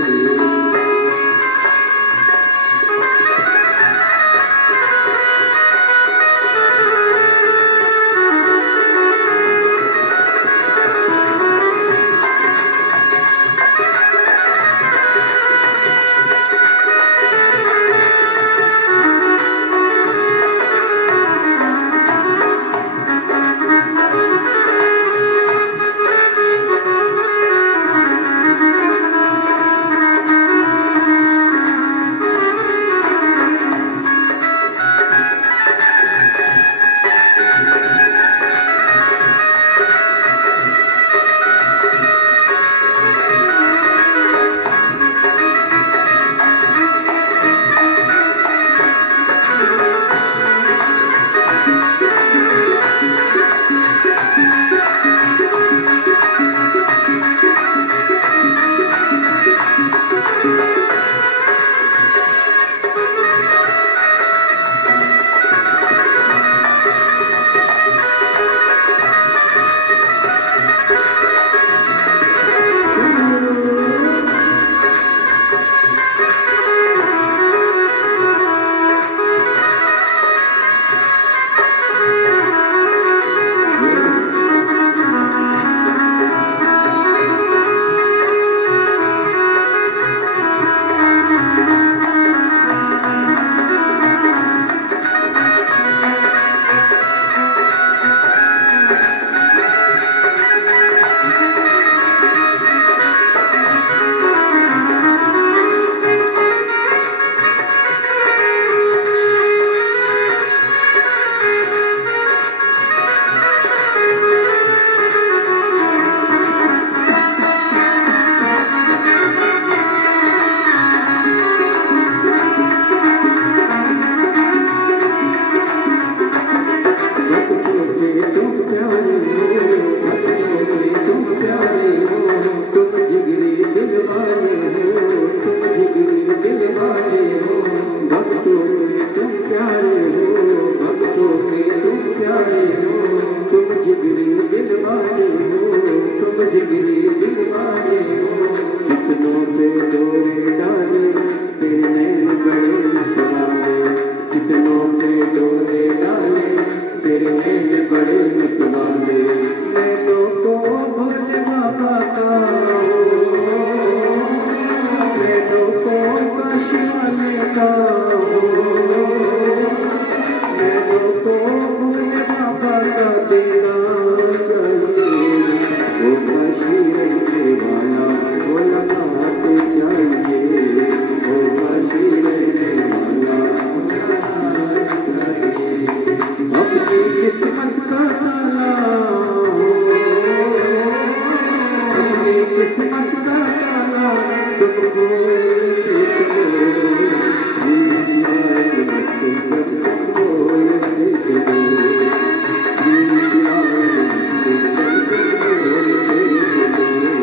काशी रहने वाला मुलाकात चाहिए, ओ काशी रहने वाला मुलाकात चाहिए। अपनी किस्मत का ताला, अपनी किस्मत का ताला तुम खोल के चलो, श्री शिवाय नमस्तु तुम खोल के चलो, श्री शिवाय नमस्तु तुम खोल के चलो।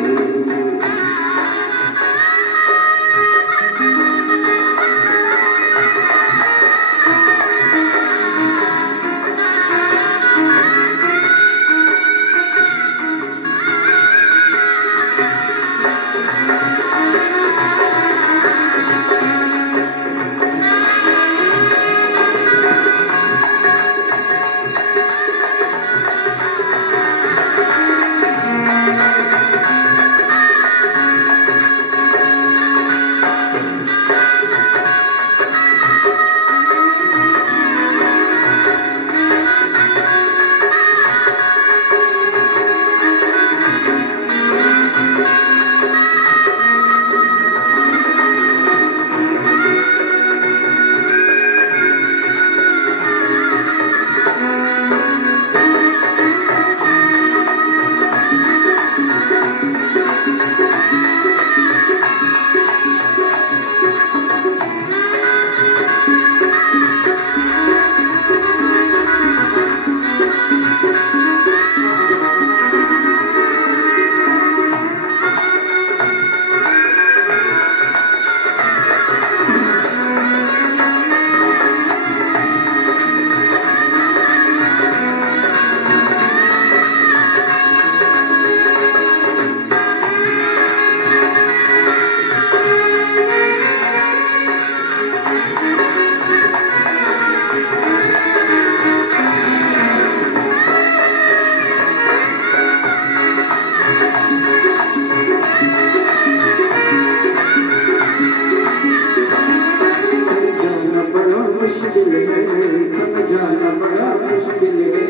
मुश्किल है, समझाना बड़ा मुश्किल है,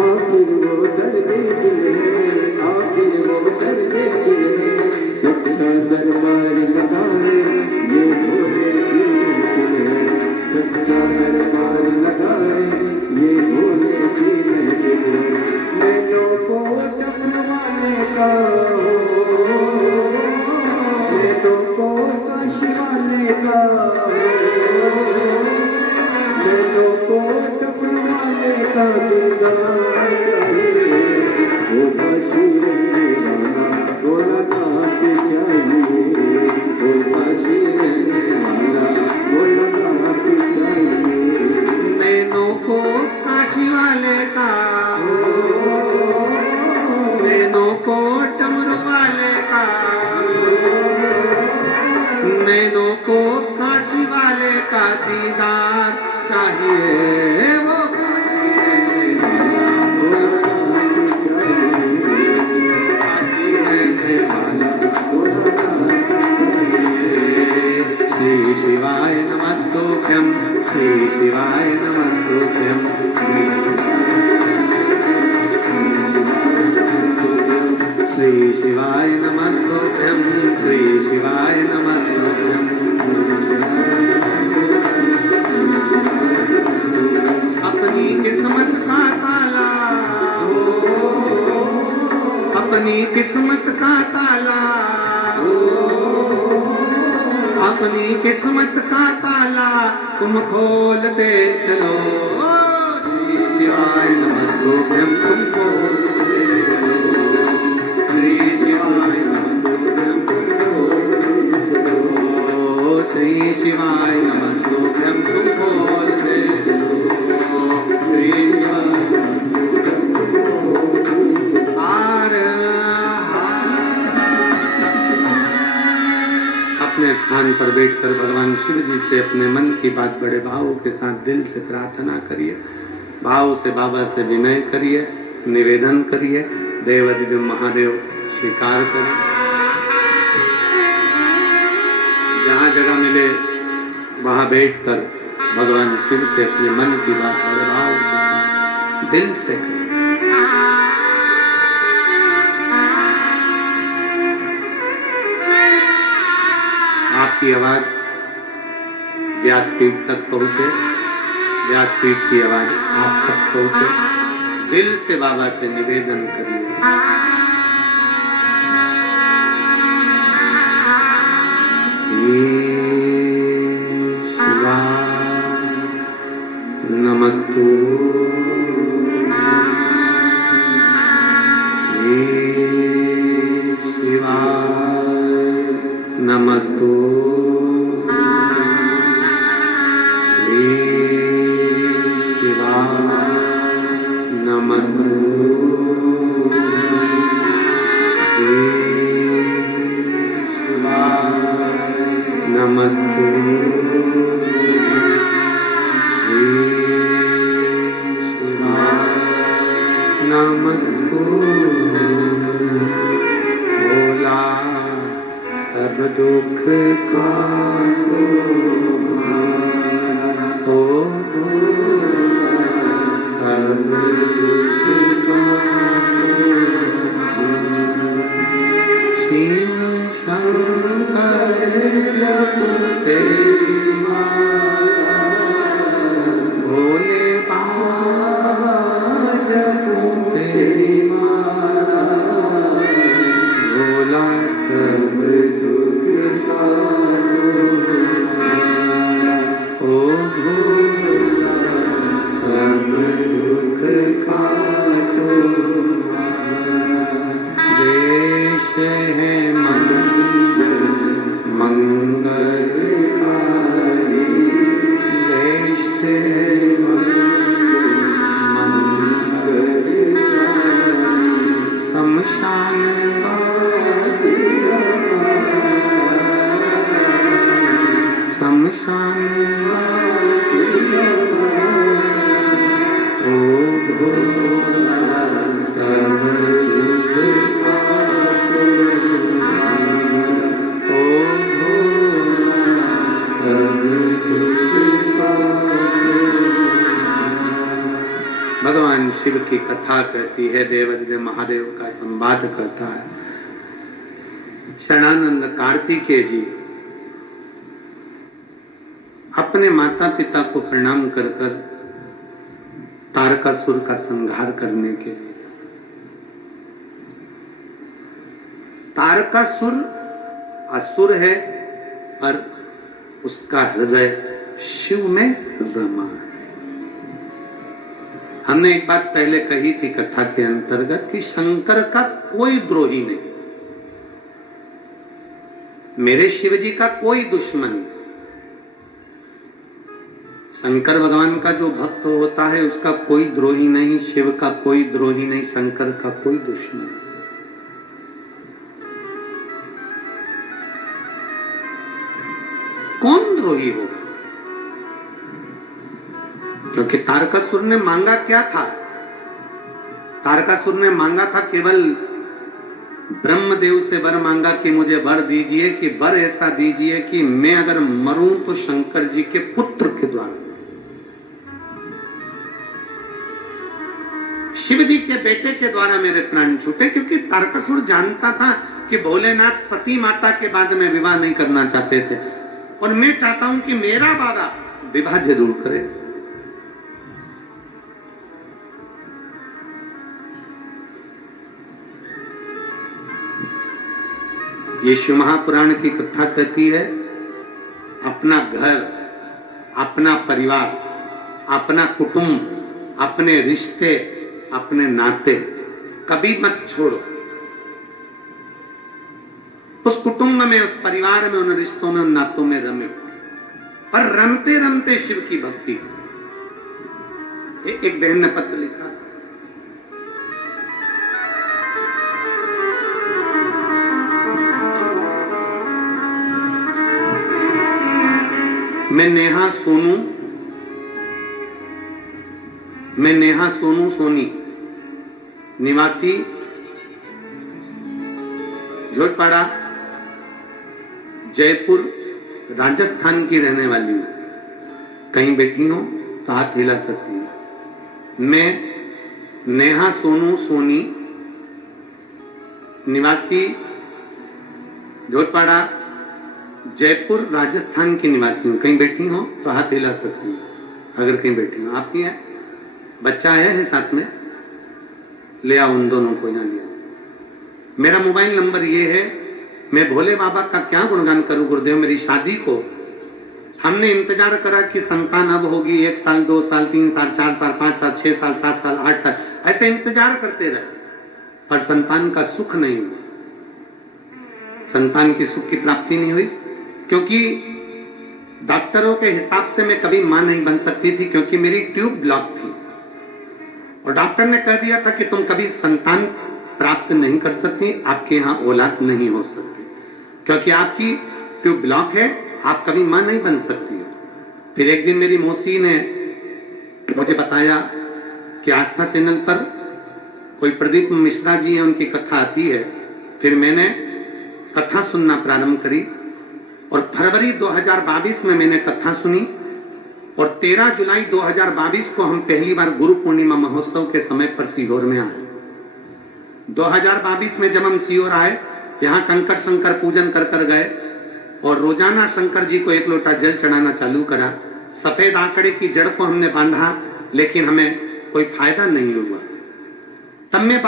आखिर वो दर्द दिल है, आखिर वो दर्द दिल है। सच्चा दरबार लगाए ये भोले की महफिल है, सच्चा दरबार लगाए ये भोले की महफिल है। नैनों को टपवाने का, नैनों को काशी वाले का, नैनों को टपवाने का दीदार चाहिए, वो काशी रहने वाला मुलाकात चाहिए, वो काशी रहने वाला मुलाकात चाहिए। नैनों को काशी वाले का, नैनों को डमरू वाले का, नैनों को काशी वाले का दीदार चाहिए, वो काशी रहने वाला काशी रहने वाला श्री शिवाय नमस्तुभ्यं, श्री शिवाय नमस्तुभ्यं, श्री शिवाय नमस्तुभ्यं, श्री शिवाय नमस्तुभ्यं। अपनी किस्मत का ताला, अपनी किस्मत का ताला, अपनी किस्मत का ताला तुम खोलते चलो, श्री शिवाय नमस्तुभ्यं तुम खोलते चलो, श्री शिवाय नमस्तुभ्यं तुम खोलते चलो, श्री शिवाय नमस्तुभ्यं तुम खोलते चलो, श्री शिवाय नमस्तुभ्यं तुम खोलते चलो। अपने स्थान पर बैठकर भगवान शिव जी से अपने मन की बात बड़े भाव के साथ दिल से प्रार्थना करिए, भाव से बाबा से विनय करिए, निवेदन करिए, देवाधिदेव महादेव स्वीकार करें। जहाँ जगह मिले वहाँ बैठकर भगवान शिव से अपने मन की बात बड़े भाव के साथ दिल से करें। की आवाज व्यासपीठ तक पहुंचे, व्यासपीठ की आवाज आप तक पहुंचे। दिल से बाबा से निवेदन करिए, नमस्तु शिवाय, नमस्तु शिवाय, नमस्तु शिवाय, नमस्तु नमस्तु। भोला सब दुख का ओ सब दुख का शिव शंकर जपते भोले बाबा जपते भोला सब दुख का ओ भोला सब दुख काटो। देश है मंगलकारी, देश है मंगलकारी, शमशान शमशान ओ भोला सब दुख काटो, ओ भोला सब दुख काटो। भगवान शिव की कथा कहती है, देवाधिदेव महादेव का संवाद करता है। शरणानंद कार्तिकेय जी अपने माता पिता को प्रणाम कर कर तारकासुर का संहार करने के लिए, तारकासुर असुर है पर उसका हृदय शिव में रमा है। हमने एक बात पहले कही थी कथा के अंतर्गत कि शंकर का कोई द्रोही नहीं, मेरे शिव जी का कोई दुश्मन नहीं। शंकर भगवान का जो भक्त होता है उसका कोई द्रोही नहीं, शिव का कोई द्रोही नहीं, शंकर का कोई दुश्मन नहीं। कौन द्रोही होगा? क्योंकि तारकासुर ने मांगा क्या था? तारकासुर ने मांगा था, केवल ब्रह्मदेव से वर मांगा कि मुझे वर दीजिए, कि वर ऐसा दीजिए कि मैं अगर मरूं तो शंकर जी के पुत्र के द्वारा, शिव जी के बेटे के द्वारा मेरे प्राण छूटे। क्योंकि तारकासुर जानता था कि भोलेनाथ सती माता के बाद में विवाह नहीं करना चाहते थे, और मैं चाहता हूं कि मेरा बाबा विवाह जरूर करे। ये शिव महापुराण की कथा कहती है, अपना घर, अपना परिवार, अपना कुटुंब, अपने रिश्ते, अपने नाते कभी मत छोड़ो। उस कुटुंब में, उस परिवार में, उन रिश्तों में, उन नातों में रमे, पर रमते रमते शिव की भक्ति। एक बहन ने पत्र लिखा, मैं नेहा सोनू सोनी निवासी झोटपाड़ा जयपुर राजस्थान की रहने वाली हूं। कहीं बैठी हो तो हाथ हिला सकती है। मैं नेहा सोनू सोनी निवासी झोटपाड़ा जयपुर राजस्थान की निवासी हूँ। कहीं बैठी हो तो हाथ हिला सकती हूँ अगर कहीं बैठी हो। आपकी है? बच्चा आया है साथ में? ले आओ उन दोनों को यहाँ लिया। मेरा मोबाइल नंबर ये है। मैं भोले बाबा का क्या गुणगान करूं गुरुदेव। मेरी शादी को हमने इंतजार करा कि संतान अब होगी, 1 साल 2 साल 3 साल 4 साल 5 साल 6 साल 7 साल 8 साल ऐसे इंतजार करते रहे, पर संतान का सुख नहीं हुआ। संतान की सुख की प्राप्ति नहीं हुई क्योंकि डॉक्टरों के हिसाब से मैं कभी मां नहीं बन सकती थी, क्योंकि मेरी ट्यूब ब्लॉक थी और डॉक्टर ने कह दिया था कि तुम कभी संतान प्राप्त नहीं कर सकती, आपके यहां औलाद नहीं हो सकती क्योंकि आपकी ट्यूब ब्लॉक है, आप कभी मां नहीं बन सकती हो। फिर एक दिन मेरी मौसी ने मुझे बताया कि आस्था चैनल पर कोई प्रदीप मिश्रा जी हैं, उनकी कथा आती है। फिर मैंने कथा सुनना प्रारंभ करी और फरवरी 2022 में मैंने कथा सुनी और 13 जुलाई 2022 को हम पहली बार गुरु पूर्णिमा महोत्सव के समय पर सीहोर में आए। 2022 में जब हम सीहोर आए, यहाँ कंकर शंकर पूजन कर गए और रोजाना शंकर जी को 1 लोटा जल चढ़ाना चालू करा। सफेद आंकड़े की जड़ को हमने बांधा, लेकिन हमें कोई फायदा नहीं हुआ। तब मैं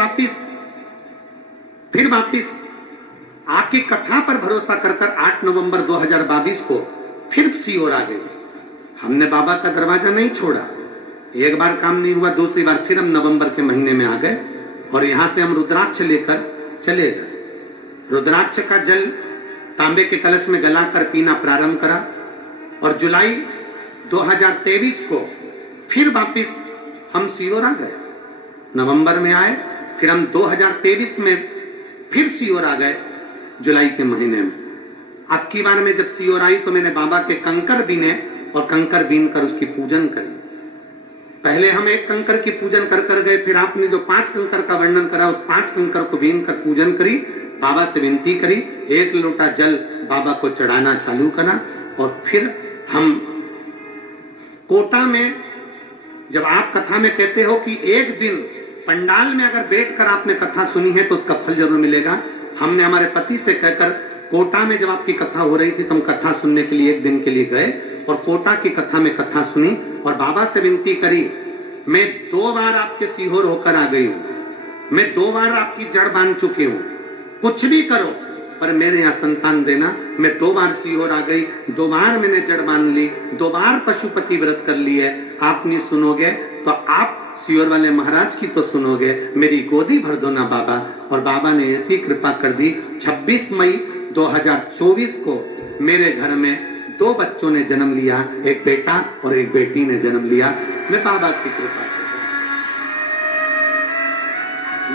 फिर वापिस आपकी कथा पर भरोसा कर 8 नवंबर 2022 को फिर सीहोर आ गए। हमने बाबा का दरवाजा नहीं छोड़ा। एक बार काम नहीं हुआ, दूसरी बार फिर हम नवंबर के महीने में आ गए और यहां से हम रुद्राक्ष लेकर चले गए। रुद्राक्ष का जल तांबे के कलश में गलाकर पीना प्रारंभ करा और जुलाई 2023 को फिर वापिस हम सीहोर आ गए। नवंबर में आए, फिर हम 2023 में फिर सीहोर आ गए जुलाई के महीने में। अब की बार में जब सीहोर आई तो मैंने बाबा के कंकर बीने और कंकर बीन कर उसकी पूजन करी। पहले हम 1 कंकर की पूजन कर गए, फिर आपने जो 5 कंकर का वर्णन करा उस 5 कंकर को बीन कर पूजन करी, बाबा से विनती करी, 1 लोटा जल बाबा को चढ़ाना चालू करा और फिर हम कोटा में, जब आप कथा में कहते हो कि एक दिन पंडाल में अगर बैठकर आपने कथा सुनी है तो उसका फल जरूर मिलेगा, हमने हमारे पति से कहकर कोटा में जब आपकी कथा हो रही थी तो हम कथा सुनने के लिए 1 दिन के लिए गए और कोटा की कथा में कथा सुनी और बाबा से विनती करी। मैं 2 बार आपके सीहोर होकर आ गई हूं, मैं 2 बार आपकी जड़ बांध चुकी हूं, कुछ भी करो पर मेरे यहाँ संतान देना। मैं 2 बार सीहोर आ गई, 2 बार मैंने जड़ बांध ली, 2 बार पशुपति व्रत कर ली है। आप नहीं सुनोगे तो आप सीहोर वाले महाराज की तो सुनोगे, मेरी गोदी भर दो ना बाबा। और बाबा ने ऐसी कृपा कर दी, 26 मई 2024 को मेरे घर में 2 बच्चों ने जन्म लिया, एक बेटा और एक बेटी ने जन्म लिया। मैं बाबा की कृपा से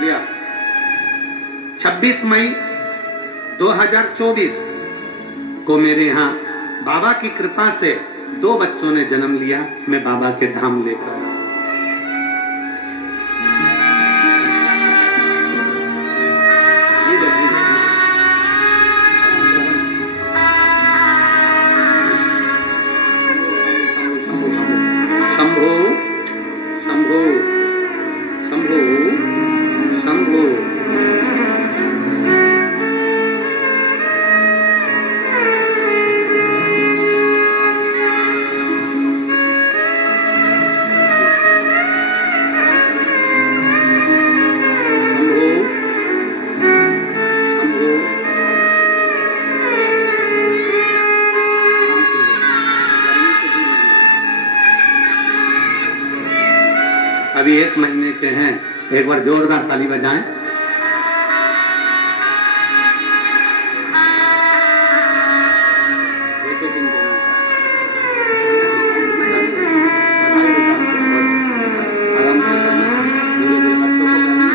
लिया। 26 मई 2024 को मेरे यहाँ बाबा की कृपा से 2 बच्चों ने जन्म लिया। मैं बाबा के धाम लेकर शंभो शंभो शंभो शंभो। अभी 1 महीने के हैं, एक बार जोरदार ताली बजाएं। आराम से करना, धीरे-धीरे बच्चों को करना।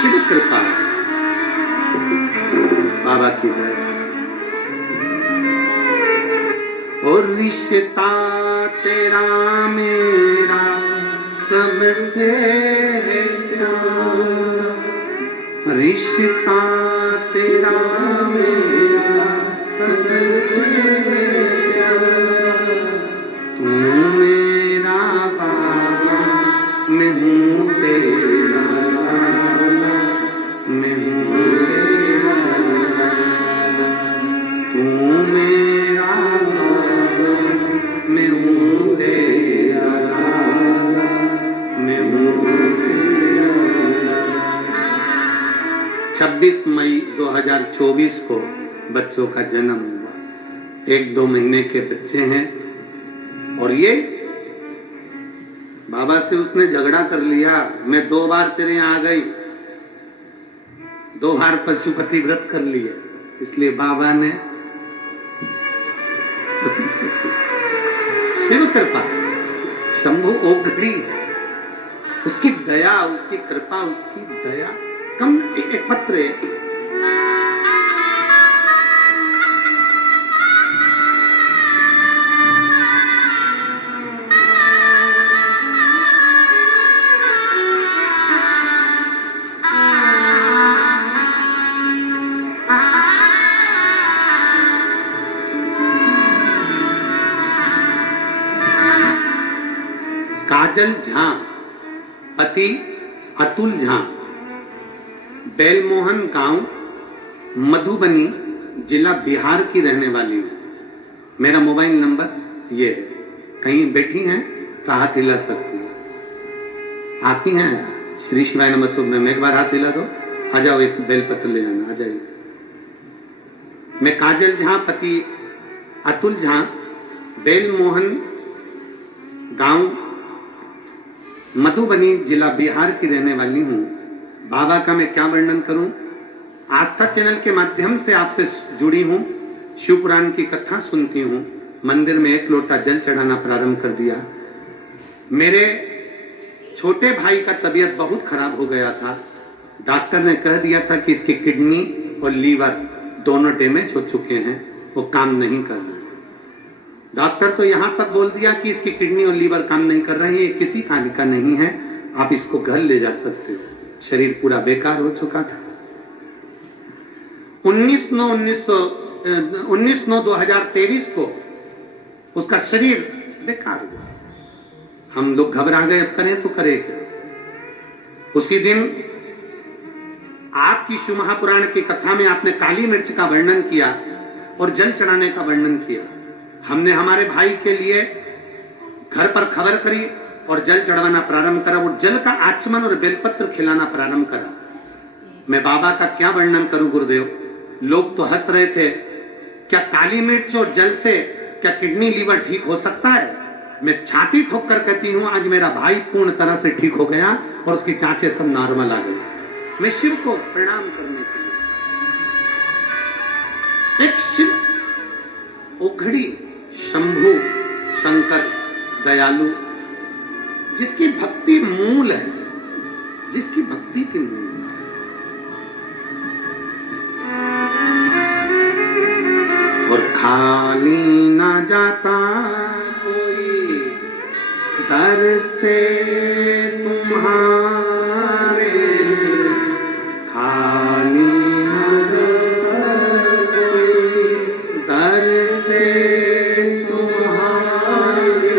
शिव कृपा, बाबा की दया और रिश्ता तेरा मेरा सबसे है प्यारा, रिश्ता तेरा मेरा सबसे प्यारा। तू मेरा बाबा, मैं हूँ तेरा 26 मई 2024 को बच्चों का जन्म हुआ। 1-2 महीने के बच्चे हैं और ये बाबा से उसने झगड़ा कर लिया। मैं 2 बार तेरे यहाँ आ गई, 2 बार पशुपति व्रत कर लिए, इसलिए बाबा ने शिव कृपा, शंभु ओघड़ी, उसकी दया, उसकी कृपा, उसकी दया। कम एक पत्र है, काजल झा, पति अतुल झा, बेलमोहन गांव, मधुबनी जिला बिहार की रहने वाली हूँ। मेरा मोबाइल नंबर ये है, कहीं बैठी हैं तो हाथ हिला सकती है। आप ही हैं? श्री शिवाय नमस्तुभ्यं में एक बार हाथ हिला दो, आ जाओ, एक बेलपत्र ले जाना, आ जाइए। मैं काजल झा, पति अतुल झा, बेलमोहन गांव, मधुबनी जिला बिहार की रहने वाली हूँ। बाबा का मैं क्या वर्णन करूं? आस्था चैनल के माध्यम से आपसे जुड़ी हूँ, शिव पुराण की कथा सुनती हूँ, मंदिर में 1 लोटा जल चढ़ाना प्रारंभ कर दिया। मेरे छोटे भाई का तबीयत बहुत खराब हो गया था। डॉक्टर ने कह दिया था कि इसकी किडनी और लीवर दोनों डैमेज हो चुके हैं, वो काम नहीं कर रहे। डॉक्टर तो यहां तक बोल दिया कि इसकी किडनी और लीवर काम नहीं कर रहे हैं, ये किसी काम का नहीं है, आप इसको घर ले जा सकते हो। शरीर पूरा बेकार हो चुका था। 19/9/2023 को उसका शरीर बेकार हुआ। हम लोग घबरा गए, अब करें तो करें क्या। उसी दिन आपकी शिव महापुराण की कथा में आपने काली मिर्च का वर्णन किया और जल चढ़ाने का वर्णन किया। हमने हमारे भाई के लिए घर पर खबर करी और जल चढ़वाना प्रारंभ करा, और जल का आचमन और बेलपत्र खिलाना प्रारंभ करा। मैं बाबा का क्या वर्णन करूं गुरुदेव, लोग तो हंस रहे थे। क्या काली मिर्च और जल से क्या किडनी लीवर ठीक हो सकता है? मैं छाती ठोक कर कहती हूं, आज मेरा भाई पूर्ण तरह से ठीक हो गया और उसकी जांचें सब नॉर्मल आ गई। मैं शिव को प्रणाम करने के लिए, एक शिव ओघड़ी, शंभु, शंकर, दयालु, जिसकी भक्ति मूल है, जिसकी भक्ति की मूल है। और खाली ना जाता कोई दर से तुम्हारे, खाली ना जाता कोई दर से तुम्हारे,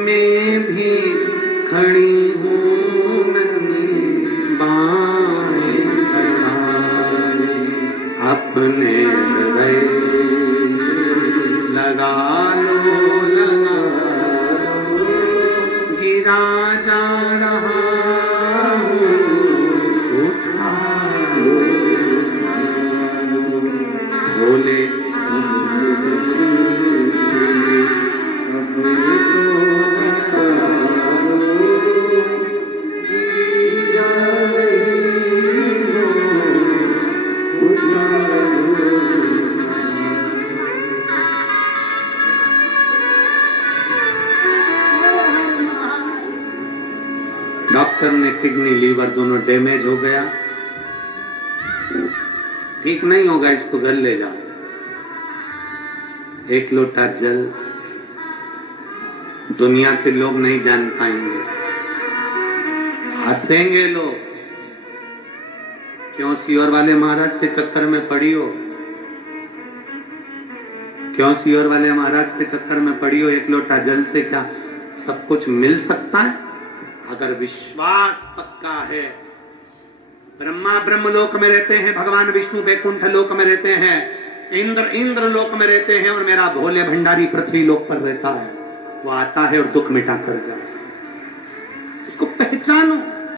मैं भी खड़ी हूँ नन्ही बाएं पसारे, अपने हृदय लगा लो, लगा लो, गिरा जा रहा हूँ, उठा लो, भोले डॉक्टर ने किडनी लीवर दोनों डैमेज हो गया, ठीक नहीं होगा, इसको घर ले जाओ। 1 लोटा जल, दुनिया के लोग नहीं जान पाएंगे, हंसेंगे लोग। क्यों सियोर वाले महाराज के चक्कर में पड़ी हो? क्यों सियोर वाले महाराज के चक्कर में पड़ी हो? 1 लोटा जल से क्या सब कुछ मिल सकता है? अगर विश्वास पक्का है, ब्रह्मा ब्रह्मलोक में रहते हैं, भगवान विष्णु बैकुंठ लोक में रहते हैं, इंद्र लोक में रहते हैं, और मेरा भोले भंडारी पृथ्वी लोक पर रहता है। वो आता है और दुख मिटा कर जाता है। इसको पहचानो।